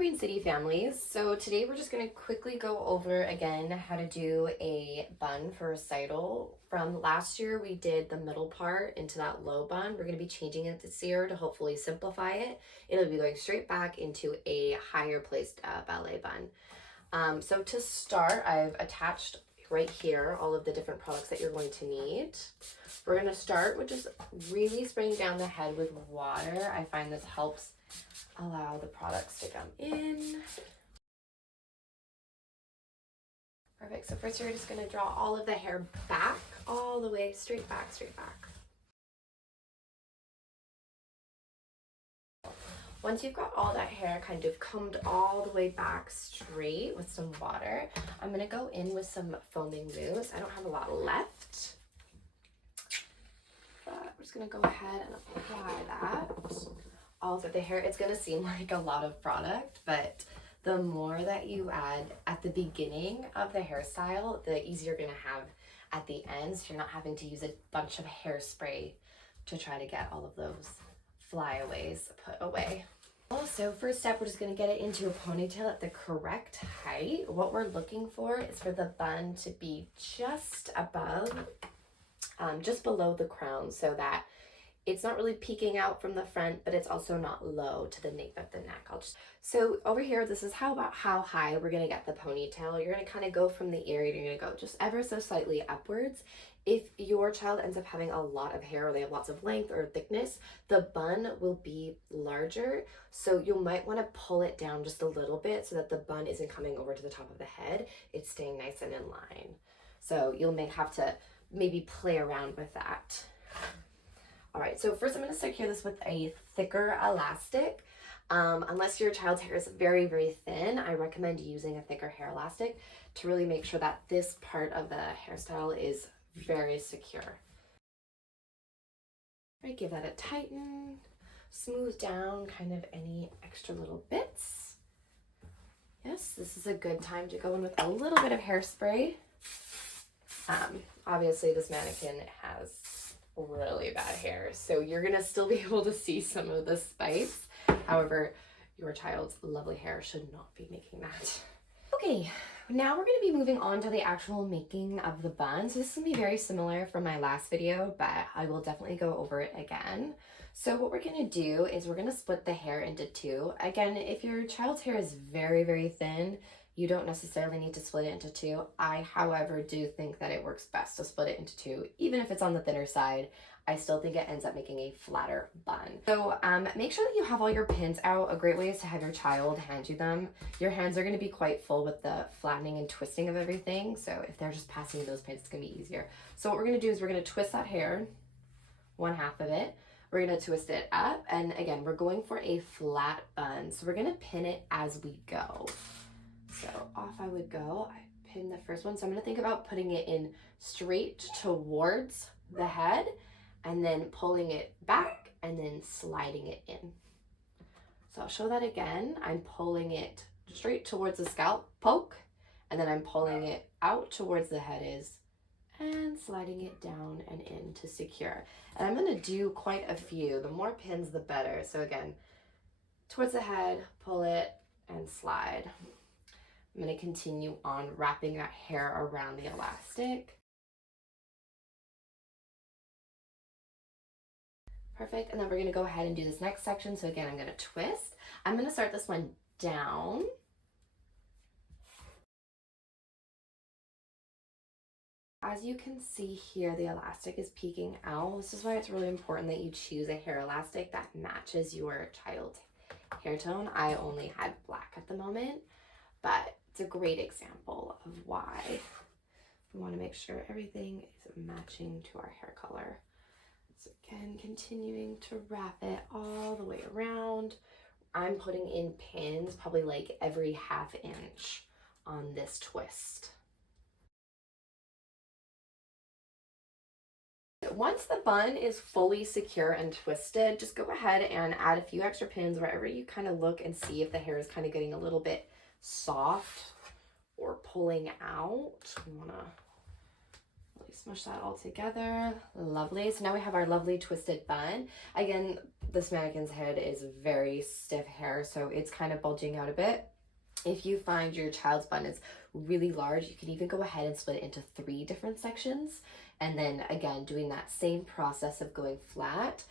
Raincity families. So today we're just going to quickly go over again how to do a bun for recital. From last year we did the middle part into that low bun. We're going to be changing it this year to hopefully simplify it. It'll be going straight back into a higher placed ballet bun. So to start, I've attached right here all of the different products that you're going to need. We're going to start with just really spraying down the head with water. I find this helps allow the products to come in. Perfect. So first you're just going to draw all of the hair back, all the way straight back, straight back. Once you've got all that hair kind of combed all the way back straight with some water, I'm going to go in with some foaming mousse. I don't have a lot left, but I'm just going to go ahead and apply that all over the hair. It's going to seem like a lot of product, but the more that you add at the beginning of the hairstyle, the easier you're going to have at the end, so you're not having to use a bunch of hairspray to try to get all of those flyaways put away. Also, first step, we're just going to get it into a ponytail at the correct height. What we're looking for is for the bun to be just above, just below the crown, so that it's not really peeking out from the front, but it's also not low to the nape of the neck. So over here, this is about how high we're going to get the ponytail. You're going to kind of go from the ear, you're going to go just ever so slightly upwards. If your child ends up having a lot of hair or they have lots of length or thickness, the bun will be larger. So you might want to pull it down just a little bit so that the bun isn't coming over to the top of the head. It's staying nice and in line. So you'll may have to maybe play around with that. All right, so first I'm going to secure this with a thicker elastic. Unless your child's hair is very, very thin, I recommend using a thicker hair elastic to really make sure that this part of the hairstyle is very secure. All right, give that a tighten, smooth down kind of any extra little bits. Yes, this is a good time to go in with a little bit of hairspray. Obviously this mannequin has really bad hair, so you're gonna still be able to see some of the spice. However, your child's lovely hair should not be making that. Okay, now we're gonna be moving on to the actual making of the bun. So this is gonna be very similar from my last video, but I will definitely go over it again. So what we're gonna do is we're gonna split the hair into two. Again, if your child's hair is very, very thin, you don't necessarily need to split it into two. I, however, do think that it works best to split it into two. Even if it's on the thinner side, I still think it ends up making a flatter bun. So make sure that you have all your pins out. A great way is to have your child hand you them. Your hands are going to be quite full with the flattening and twisting of everything. So if they're just passing you those pins, it's going to be easier. So what we're going to do is we're going to twist that hair, one half of it. We're going to twist it up. And again, we're going for a flat bun. So we're going to pin it as we go. So off I would go. I pin the first one. So I'm going to think about putting it in straight towards the head and then pulling it back and then sliding it in. So I'll show that again. I'm pulling it straight towards the scalp, poke, and then I'm pulling it out towards the head is and sliding it down and in to secure. And I'm going to do quite a few. The more pins, the better. So again, towards the head, pull it and slide. I'm going to continue on wrapping that hair around the elastic. Perfect. And then we're going to go ahead and do this next section. So again, I'm going to twist. I'm going to start this one down. As you can see here, the elastic is peeking out. This is why it's really important that you choose a hair elastic that matches your child's hair tone. I only had black at the moment, but it's a great example of why we want to make sure everything is matching to our hair color. So again, continuing to wrap it all the way around. I'm putting in pins probably like every ½ inch on this twist. Once the bun is fully secure and twisted, just go ahead and add a few extra pins wherever you kind of look and see if the hair is kind of getting a little bit soft or pulling out. We want to Really smush that all together. Lovely. So now we have our lovely twisted bun. Again, this mannequin's head is very stiff hair, so it's kind of bulging out a bit. If you find your child's bun is really large, you can even go ahead and split it into 3 different sections. And then again, doing that same process of going flat.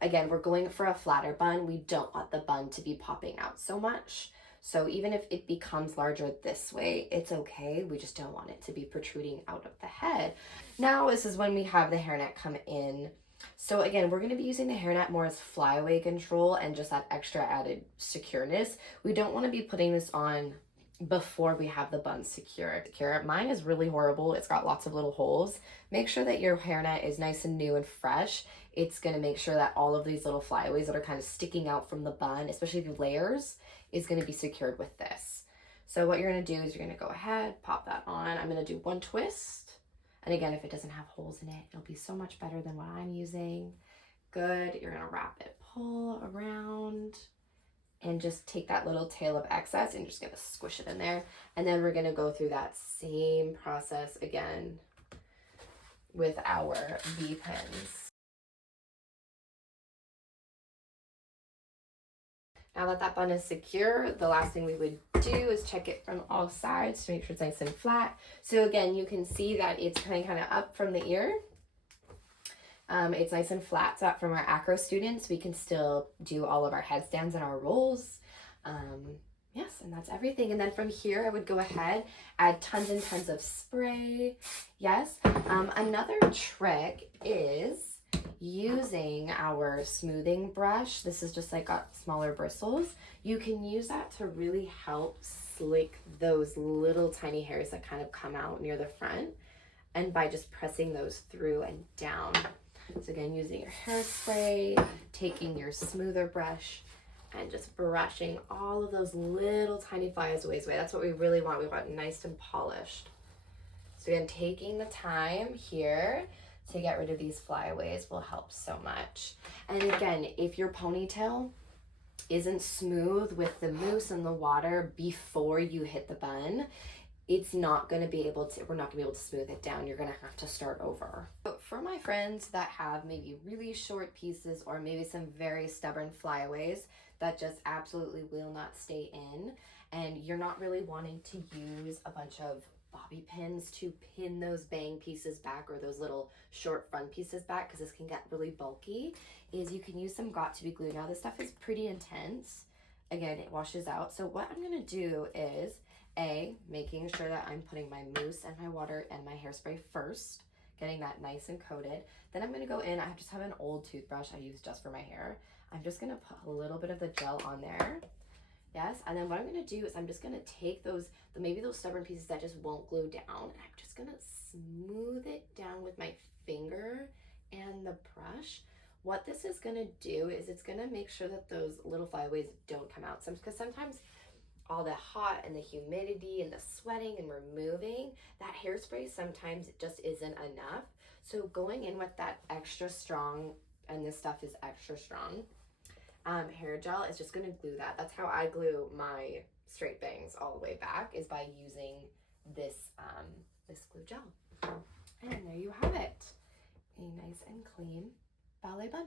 Again, we're going for a flatter bun. We don't want the bun to be popping out so much. So even if it becomes larger this way, it's okay. We just don't want it to be protruding out of the head. Now, this is when we have the hairnet come in. So again, we're going to be using the hairnet more as flyaway control and just that extra added secureness. We don't want to be putting this on before we have the bun secure. Mine is really horrible. It's got lots of little holes. Make sure that your hairnet is nice and new and fresh. It's going to make sure that all of these little flyaways that are kind of sticking out from the bun, especially the layers, is going to be secured with this. So what you're going to do is you're going to go ahead, pop that on. I'm going to do 1 twist. And again, if it doesn't have holes in it, it'll be so much better than what I'm using. Good. You're going to wrap it, pull around, and just take that little tail of excess and just going to squish it in there. And then we're going to go through that same process again with our V-pins. Now that that bun is secure, the last thing we would do is check it from all sides to make sure it's nice and flat. So again, you can see that it's kind of up from the ear. It's nice and flat, so that from our acro students, we can still do all of our headstands and our rolls. Yes, and that's everything. And then from here, I would go ahead, add tons and tons of spray. Yes. Another trick is using our smoothing brush. This is just like got smaller bristles. You can use that to really help slick those little tiny hairs that kind of come out near the front, and by just pressing those through and down. So again, using your hairspray, taking your smoother brush, and just brushing all of those little tiny flyaways away. That's what we really want. We want nice and polished. So again, taking the time here to get rid of these flyaways will help so much. And again, if your ponytail isn't smooth with the mousse and the water before you hit the bun, it's not going to be able to, we're not going to be able to smooth it down. You're going to have to start over. But for my friends that have maybe really short pieces or maybe some very stubborn flyaways that just absolutely will not stay in, and you're not really wanting to use a bunch of bobby pins to pin those bang pieces back or those little short front pieces back, because this can get really bulky, is you can use some Got2b glue. Now this stuff is pretty intense. Again, it washes out. So what I'm going to do is making sure that I'm putting my mousse and my water and my hairspray first, getting that nice and coated. Then I'm going to go in. I just have an old toothbrush I use just for my hair. I'm just going to put a little bit of the gel on there. Yes, and then what I'm going to do is I'm just going to take those, maybe those stubborn pieces that just won't glue down, and I'm just going to smooth it down with my finger and the brush. What this is going to do is it's going to make sure that those little flyaways don't come out. Because sometimes all the hot and the humidity and the sweating and removing that hairspray, sometimes it just isn't enough. So going in with that extra strong, and this stuff is extra strong, hair gel is just going to glue that. That's how I glue my straight bangs all the way back, is by using this this glue gel. And there you have it, a nice and clean ballet bun.